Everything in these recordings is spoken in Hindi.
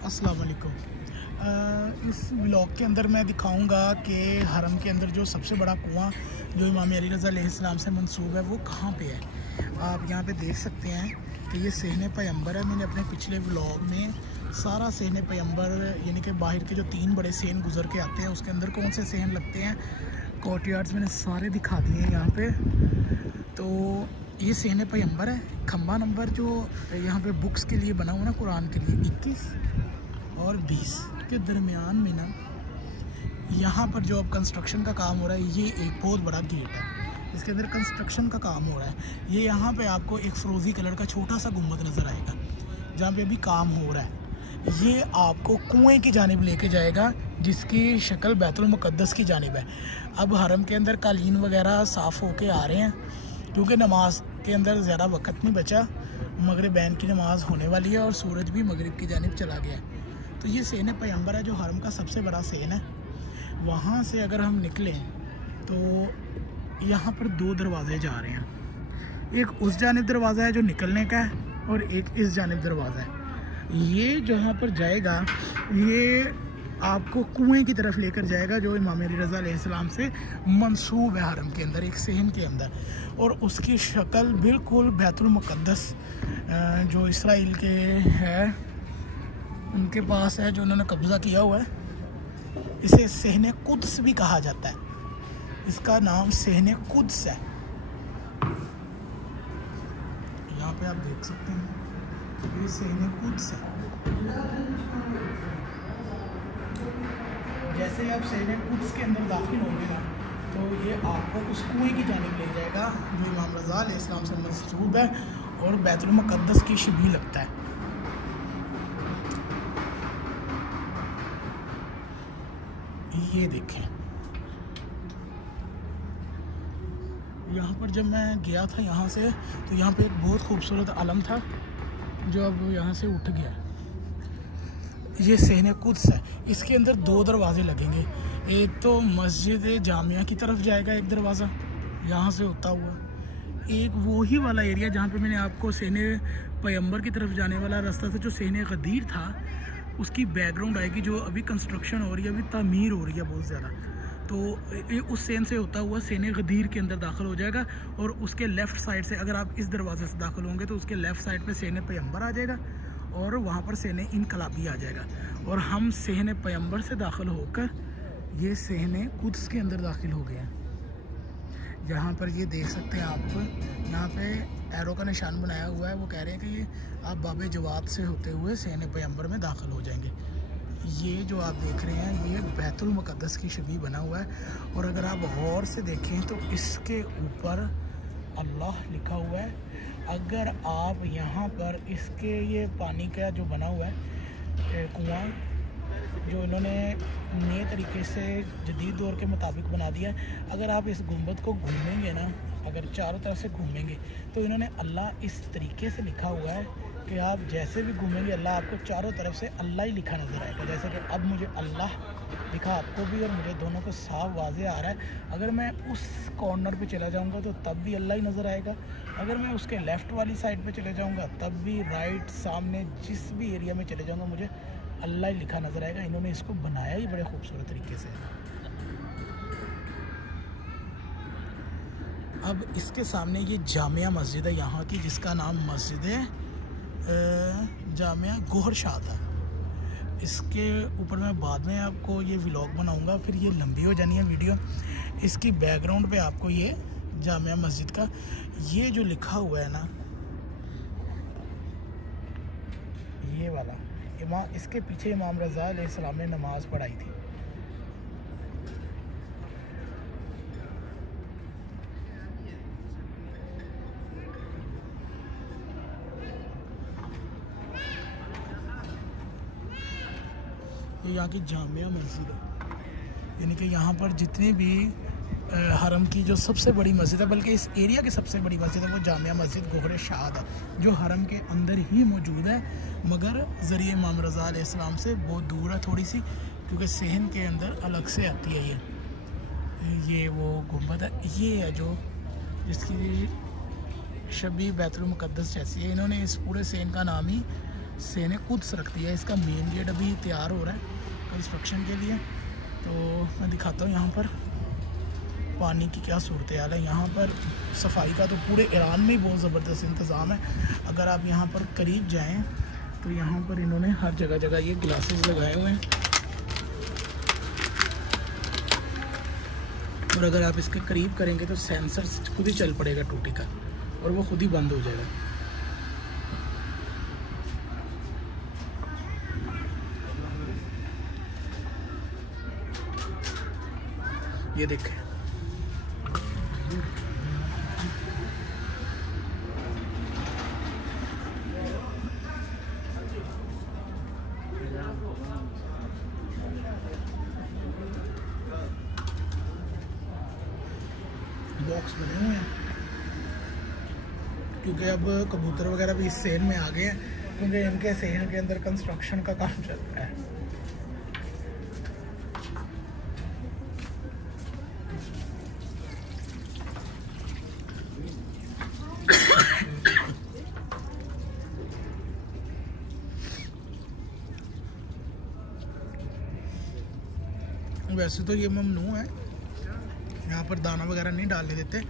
अस्सलाम वालेकुम। इस व्लॉग के अंदर मैं दिखाऊंगा कि हरम के अंदर जो सबसे बड़ा कुआं जो इमाम अली रज़ा अलैहिस्सलाम से मंसूब है वो कहाँ पे है। आप यहाँ पे देख सकते हैं कि ये सहने पैगंबर है। मैंने अपने पिछले व्लॉग में सारा सहने पैगंबर यानी कि बाहर के जो 3 बड़े सहन गुजर के आते हैं उसके अंदर कौन से सहन लगते हैं, कोर्टयार्ड्स मैंने सारे दिखा दिए हैं यहाँ पे। तो ये सहने पैगंबर है। खंबा नंबर जो यहाँ पे बुक्स के लिए बना हुआ ना, कुरान के लिए 21 और 20 के दरमियान में ना, यहाँ पर जो अब कंस्ट्रक्शन का काम हो रहा है, ये एक बहुत बड़ा गेट है, इसके अंदर कंस्ट्रक्शन का काम हो रहा है। ये यहाँ पे आपको एक फ़िरोज़ी कलर का छोटा सा गुम्बद नज़र आएगा जहाँ पे अभी काम हो रहा है। ये आपको कुएं की जानिब लेके जाएगा जिसकी शक्ल बैतुल मुक़द्दस की जानिब है। अब हरम के अंदर कालीन वगैरह साफ़ होके आ रहे हैं क्योंकि नमाज के अंदर ज़्यादा वक्त नहीं बचा। मगरिब बैन की नमाज़ होने वाली है और सूरज भी मगरिब की जानिब चला गया है। तो ये सहने पैगंबर है जो हरम का सबसे बड़ा सहन है। वहाँ से अगर हम निकलें तो यहाँ पर 2 दरवाज़े जा रहे हैं। एक उस जानिब दरवाज़ा है जो निकलने का है और एक इस जानिब दरवाज़ा है। ये जहाँ पर जाएगा ये आपको कुएं की तरफ लेकर जाएगा जो इमाम अली रज़ा अलैहिस्सलाम से मंसूब है हरम के अंदर, एक सहन के अंदर। और उसकी शक्ल बिल्कुल बैतुल मुक़द्दस जो इसराइल के है उनके पास है, जो उन्होंने कब्ज़ा किया हुआ है। इसे सहने कुद्स भी कहा जाता है, इसका नाम सहने कुद्स है। यहाँ पे आप देख सकते हैं ये सहने कुद्स है। जैसे ही आप सहने कुद्स के अंदर दाखिल होंगे ना तो ये आपको उस कुएं की जानिब ले जाएगा जो इमाम रज़ा अलैहिस्सलाम से मंसूब है और बैतुल मुक़द्दस की शबीह लगता है। ये देखें, यहाँ पर जब मैं गया था यहाँ से तो यहाँ पे एक बहुत खूबसूरत आलम था जो अब यहाँ से उठ गया। ये सहने कुद्स है। इसके अंदर 2 दरवाजे लगेंगे। एक तो मस्जिद जामिया की तरफ जाएगा एक दरवाज़ा यहाँ से होता हुआ, एक वही वाला एरिया जहाँ पे मैंने आपको सहने पैगंबर की तरफ जाने वाला रास्ता था जो सहने गदीर था उसकी बैकग्राउंड आएगी जो अभी कंस्ट्रक्शन हो रही है, अभी तामीर हो रही है बहुत ज़्यादा। तो ये उस सेन से होता हुआ सहने गदीर के अंदर दाखिल हो जाएगा और उसके लेफ़्ट साइड से अगर आप इस दरवाजे से दाखिल होंगे तो उसके लेफ़्ट साइड पे सहने पैगंबर आ जाएगा और वहाँ पर सहने इनकलाबी आ जाएगा। और हम सहने पैगंबर से दाखिल होकर ये सहने कुद्स के अंदर दाखिल हो गए हैं। यहाँ पर ये देख सकते हैं आप, यहाँ पे एरो का निशान बनाया हुआ है। वो कह रहे हैं कि ये आप बाबे जवाद से होते हुए सहने पैगंबर में दाखिल हो जाएंगे। ये जो आप देख रहे हैं ये बैतुल मुक़द्दस की शबीह बना हुआ है और अगर आप गौर से देखें तो इसके ऊपर अल्लाह लिखा हुआ है। अगर आप यहाँ पर इसके ये पानी का जो बना हुआ है कुआं जो इन्होंने नए तरीके से जदीद दौर के मुताबिक बना दिया है, अगर आप इस गुंबद को घूमेंगे ना, अगर चारों तरफ से घूमेंगे तो इन्होंने अल्लाह इस तरीके से लिखा हुआ है कि आप जैसे भी घूमेंगे अल्लाह आपको चारों तरफ से अल्लाह ही लिखा नज़र आएगा। जैसे कि अब मुझे अल्लाह लिखा आपको भी और मुझे दोनों को साफ वाज़े आ रहा है। अगर मैं उस कॉर्नर पे चला जाऊंगा तो तब भी अल्लाह ही नज़र आएगा। अगर मैं उसके लेफ़्ट वाली साइड पे चले जाऊंगा तब भी, राइट सामने जिस भी एरिया में चले जाऊंगा मुझे अल्लाह ही लिखा नज़र आएगा। इन्होंने इसको बनाया ही बड़े खूबसूरत तरीके से। अब इसके सामने ये जामिया मस्जिद है यहाँ की, जिसका नाम मस्जिद जामिया गोहर शाह था। इसके ऊपर मैं बाद में आपको ये व्लॉग बनाऊंगा, फिर ये लंबी हो जानी है वीडियो। इसकी बैकग्राउंड पे आपको ये जामिया मस्जिद का ये जो लिखा हुआ है ना, ये वाला इमाम, इसके पीछे इमाम रज़ा अलैहिस्सलाम ने नमाज़ पढ़ाई थी। ये यहाँ की जामिया मस्जिद है, यानी कि यहाँ पर जितने भी हरम की जो सबसे बड़ी मस्जिद है, बल्कि इस एरिया की सबसे बड़ी मस्जिद है वो जामिया मस्जिद गोहर शाह है जो हरम के अंदर ही मौजूद है, मगर ज़रिए इमाम रज़ा अलैहिस्सलाम से बहुत दूर है थोड़ी सी, क्योंकि सहन के अंदर अलग से आती है। ये वो गुंबद है, ये है जो जिसकी शबीह बैतुल मुक़द्दस जैसी है। इन्होंने इस पूरे सहन का नाम ही सेने कुद्स रखती है। इसका मेन गेट अभी तैयार हो रहा है कंस्ट्रक्शन के लिए। तो मैं दिखाता हूँ यहाँ पर पानी की क्या सूरत हाल है। यहाँ पर सफाई का तो पूरे ईरान में ही बहुत ज़बरदस्त इंतज़ाम है। अगर आप यहाँ पर करीब जाएँ तो यहाँ पर इन्होंने हर जगह जगह ये ग्लासेस लगाए हुए हैं, और अगर आप इसके करीब करेंगे तो सेंसर खुद ही चल पड़ेगा टूटी का, और वो खुद ही बंद हो जाएगा। ये देखें, बॉक्स बने हुए हैं क्योंकि अब कबूतर वगैरह भी इस सेल में आ गए हैं, क्योंकि इनके सेल के अंदर कंस्ट्रक्शन का काम चल रहा है। वैसे तो ये ममनू है, यहाँ पर दाना वगैरह नहीं डालने देते,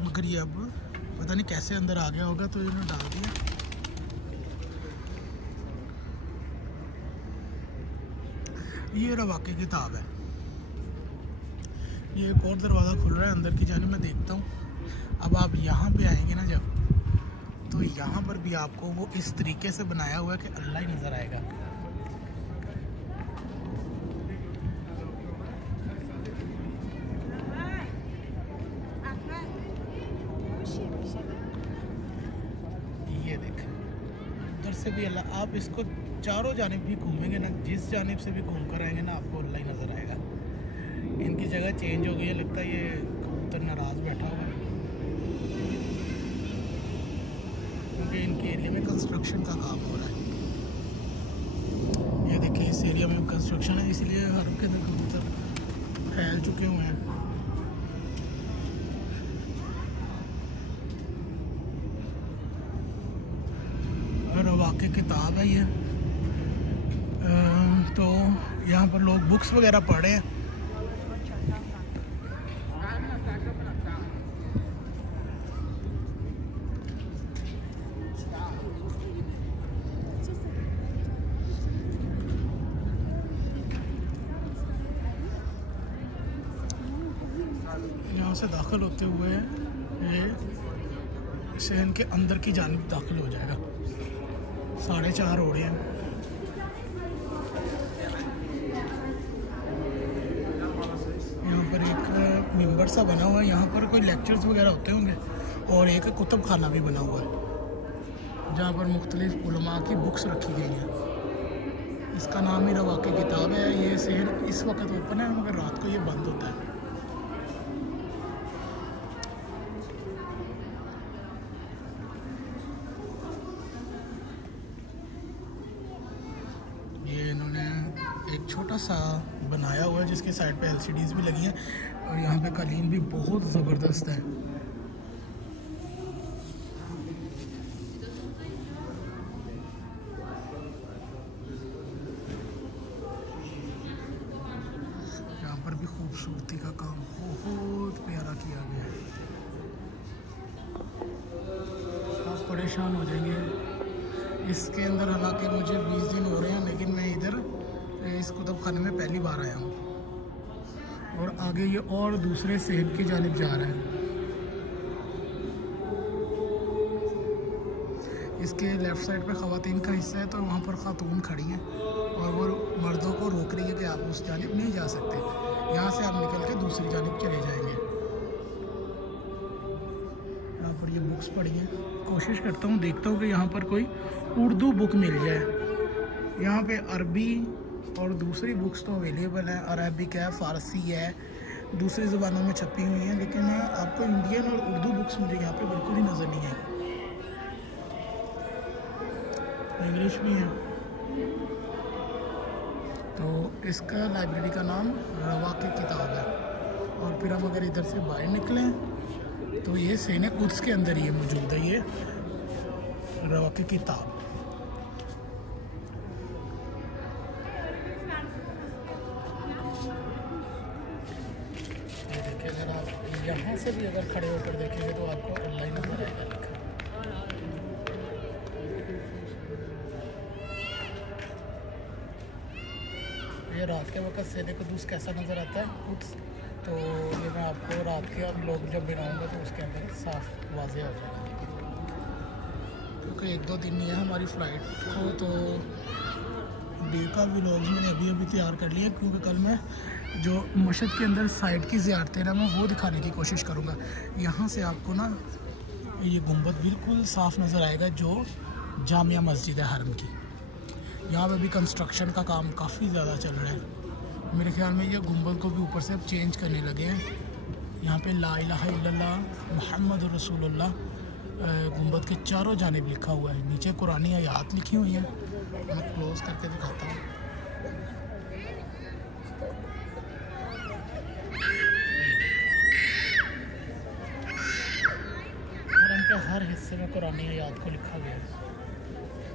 मगर ये अब पता नहीं कैसे अंदर आ गया होगा तो इन्होंने डाल दिया। ये रवाके किताब है। ये एक और दरवाज़ा खुल रहा है अंदर की जानिब, मैं देखता हूँ। अब आप यहाँ पे आएंगे ना जब, तो यहाँ पर भी आपको वो इस तरीके से बनाया हुआ है कि अल्लाह ही नज़र आएगा। ये देखें, उधर से भी अल्लाह, आप इसको चारों जानिब भी घूमेंगे ना, जिस जानिब से भी घूम कर आएंगे ना, आपको अल्लाह ही नज़र आएगा। इनकी जगह चेंज हो गई है, लगता है ये कबूतर नाराज़ बैठा हुआ है, क्योंकि इनके एरिया में कंस्ट्रक्शन का काम हो रहा है। ये देखिए, इस एरिया में कंस्ट्रक्शन है, इसलिए हर के अंदर कबूतर फैल चुके हुए हैं। रवाके किताब है ये। तो यहाँ पर लोग बुक्स वगैरह पढ़ रहे हैं। यहाँ से दाखिल होते हुए ये शहर के अंदर की जानिब दाखिल हो जाएगा। 4:30 हो रहे हैं। यहाँ पर एक मिंबर सा बना हुआ है, यहाँ पर कोई लेक्चर्स वगैरह होते होंगे, और एक कुतुब खाना भी बना हुआ है जहाँ पर मुख्तलिफ उलमा की बुक्स रखी गई हैं। इसका नाम ही रवाके किताब है। ये शहर इस वक्त ओपन है, मगर रात को ये बंद होता है। ये इन्होंने एक छोटा सा बनाया हुआ है जिसके साइड पे LCDs भी लगी हैं, और यहाँ पे कालीन भी बहुत ज़बरदस्त है। यहाँ पर भी खूबसूरती का काम बहुत प्यारा किया गया है। आप परेशान हो जाएंगे इसके अंदर। हालांकि मुझे 20 दिन हो रहे हैं, लेकिन मैं इधर इस कुतुब खाने में पहली बार आया हूँ। और आगे ये और दूसरे सेहत की जानिब जा रहा है। इसके लेफ़्ट साइड पे ख़वातीन का हिस्सा है, तो वहाँ पर ख़ातून खड़ी हैं और वो मर्दों को रोक रही है कि आप उस जानिब नहीं जा सकते, यहाँ से आप निकल के दूसरी जानिब चले जाएंगे। यहाँ पर ये बुक्स पड़ी हैं। कोशिश करता हूँ, देखता हूँ कि यहाँ पर कोई उर्दू बुक मिल जाए। यहाँ पे अरबी और दूसरी बुक्स तो अवेलेबल हैं, अरबिक है, फ़ारसी है, दूसरी ज़ुबानों में छपी हुई हैं, लेकिन आपको इंडियन और उर्दू बुक्स मुझे यहाँ पे बिल्कुल ही नज़र नहीं आई। इंग्लिश भी है। तो इसका लाइब्रेरी का नाम रवाके किताब है। और फिर हम अगर इधर से बाहर निकलें तो ये सेने कुद्स के अंदर ये मौजूद है, ये रवा की किताब। ये देखिए, अगर आप यहाँ से भी अगर खड़े होकर देखेंगे तो आपको अल्लाह नजर आएगा लिखा। ये रात के वक्त सेने कुद्स कैसा नज़र आता है कुद्स, तो ये मैं आपको रात के लोग जब बनाऊंगा तो उसके अंदर साफ वाज़े हो जाएगा। क्योंकि 1-2 दिन नहीं है हमारी फ़्लाइट को, तो डे का व्लॉग्स मैंने अभी तैयार कर लिया, क्योंकि कल मैं जो मस्जिद के अंदर साइड की ज़ियारतें ना मैं वो दिखाने की कोशिश करूँगा। यहाँ से आपको ना ये गुंबद बिल्कुल साफ़ नज़र आएगा जो जामिया मस्जिद है हरम की। यहाँ पे भी कंस्ट्रक्शन का काम काफ़ी ज़्यादा चल रहा है। मेरे ख्याल में ये गुंबद को भी ऊपर से अब चेंज करने लगे हैं। यहाँ पे ला इलाहा इल्लल्लाह मुहम्मद रसूलुल्लाह गुंबद के चारों जानिब लिखा हुआ है। नीचे कुरानी आयात लिखी हुई हैं, मैं क्लोज करके दिखाता हूँ। हरम के हर हिस्से में कुरानी आयात को लिखा गया है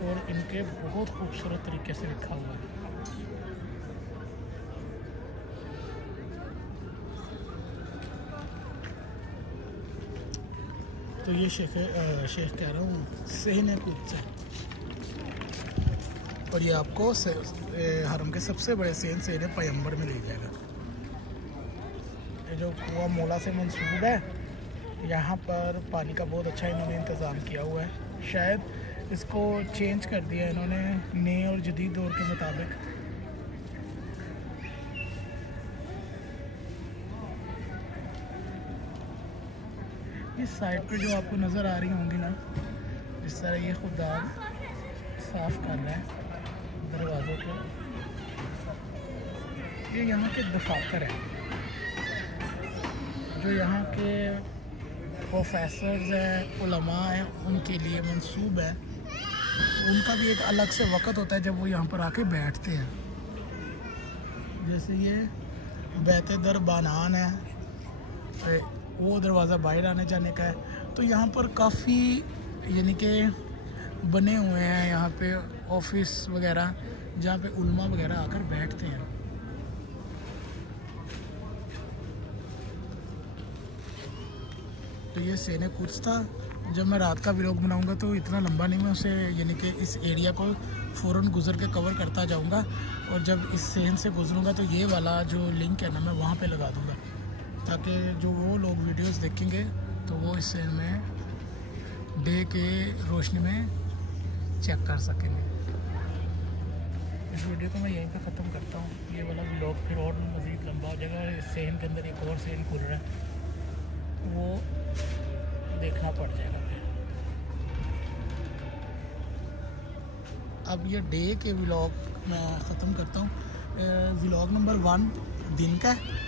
और इनके बहुत खूबसूरत तरीके से लिखा हुआ है। तो ये शेख कह रहा हूँ सेने कुद्स है, और ये आपको हरम के सबसे बड़े सेने पैगंबर में ले जाएगा। ये जो कुआं मौला से मंसूब है, यहाँ पर पानी का बहुत अच्छा इन्होंने इंतज़ाम किया हुआ है। शायद इसको चेंज कर दिया इन्होंने नए और जदीद दौर के मुताबिक। इस साइड पे जो आपको नज़र आ रही होंगी ना, जिस तरह ये खुदा साफ़ कर रहा है दरवाज़ों को, ये यहाँ के दफातर हैं, जो यहाँ के प्रोफेसर्स हैं, उलमा हैं, उनके लिए मंसूब है। उनका भी एक अलग से वक़्त होता है जब वो यहाँ पर आके बैठते हैं। जैसे ये बैत दर बानान है, वो दरवाज़ा बाहर आने जाने का है। तो यहाँ पर काफ़ी यानी कि बने हुए हैं यहाँ पे ऑफिस वगैरह, जहाँ पे उलमा वगैरह आकर बैठते हैं। तो ये सेने कुद्स था। जब मैं रात का व्लॉग बनाऊंगा तो इतना लंबा नहीं, मैं उसे यानी कि इस एरिया को फ़ौरन गुज़र के कवर करता जाऊंगा, और जब इस सेन से गुज़रूंगा तो ये वाला जो लिंक है ना मैं वहाँ पे लगा दूंगा, ताकि जो वो लोग वीडियोस देखेंगे तो वो इस सेन में डे के रोशनी में चेक कर सकेंगे। इस वीडियो को मैं यहीं पे ख़त्म करता हूँ। ये वाला व्लॉग फिर और मज़ीद लंबा हो जाएगा। इस सेन के अंदर एक और सेन खुल रहा है, वो देखना पड़ जाएगा फिर। अब ये डे के व्लॉग मैं ख़त्म करता हूँ। व्लॉग नंबर 1 दिन का है,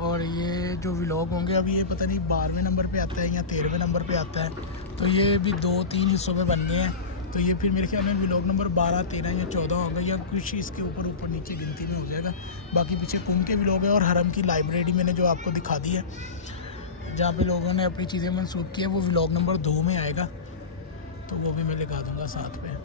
और ये जो व्लॉग होंगे अभी ये पता नहीं 12वें नंबर पे आता है या 13वें नंबर पे आता है, तो ये भी 2-3 हिस्सों में बन गए हैं। तो ये फिर मेरे ख्याल में व्लॉग नंबर 12, 13 या 14 होगा, या कुछ इसके ऊपर नीचे गिनती में हो जाएगा। बाकी पीछे कुंभ के व्लॉग है, और हरम की लाइब्रेरी मैंने जो आपको दिखा दी है जहाँ पे लोगों ने अपनी चीज़ें मंसूब की है, वो व्लॉग नंबर 2 में आएगा, तो वो भी मैं लगा दूँगा साथ में।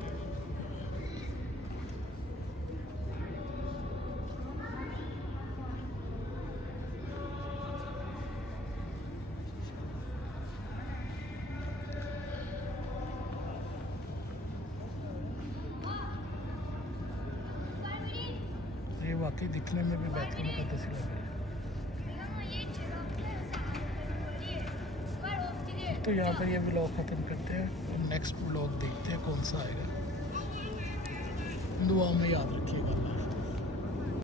ये वाकई दिखने में भी बेहतरीन मुक़द्दस लग रहा है। तो यहाँ पर ये व्लॉग ख़त्म करते हैं और नेक्स्ट व्लॉग देखते हैं कौन सा आएगा। दुआ में याद रखिएगा।